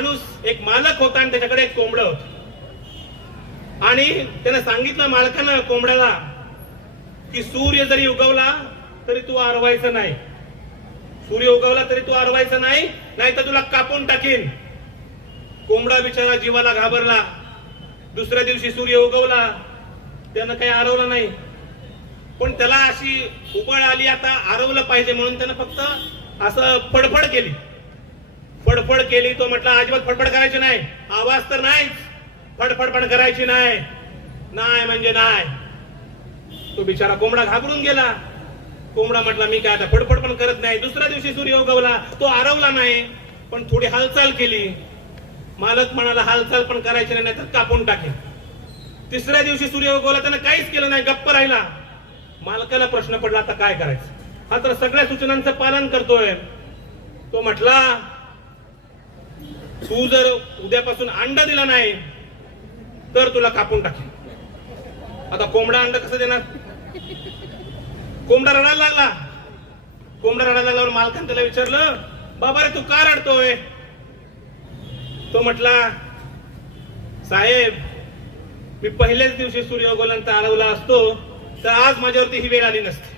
माणूस एक मालक होता आणि त्याच्याकडे एक कोंबडं होत आणि त्याने सांगितलं मालकानं कोंबड्याला की सूर्य जरी उगवला तरी तू आरवायचं नाही, सूर्य उगवला तरी तू आरवायचं नाही, नाही तर तुला कापून टाकीन. कोंबडा बिचारा जीवाला घाबरला. दुसऱ्या दिवशी सूर्य उगवला, त्यानं काही आरवलं नाही, पण त्याला अशी उबळ आली आता आरवलं पाहिजे म्हणून त्यानं फक्त असं फडफड केली. फडफड केली. तो म्हटला अजिबात फडफड करायची नाही, आवाज तर नाहीच, फडफड पण करायची नाही, नाही म्हणजे नाही. तो बिचारा कोंबडा घाबरून गेला. कोंबडा म्हटला मी काय आता फडफड पण करत नाही. दुसऱ्या दिवशी सूर्य उगवला, तो आरवला नाही पण थोडी हालचाल केली. मालक म्हणाला हालचाल पण करायची नाही, तर कापून टाकेल. तिसऱ्या दिवशी सूर्य उगवला, त्यानं काहीच केलं नाही, गप्प राहिला. मालकाला प्रश्न पडला आता काय करायचं. हा तर सगळ्या सूचनांचं पालन करतोय. तो म्हटला तू जर उद्यापासून अंडा दिला नाही तर तुला कापून टाकेल. आता कोंबडा अंडा कसं देणार. कोंबडा रडायला लागला. कोंबडा रडायला लागल्यावर मालकाने त्याला विचारलं बाबा रे तू का रडतोय. तो म्हटला साहेब मी पहिल्याच दिवशी सूर्य उगवल्यानंतर आरवला असतो तर आज माझ्यावरती ही वेळ आली नसती.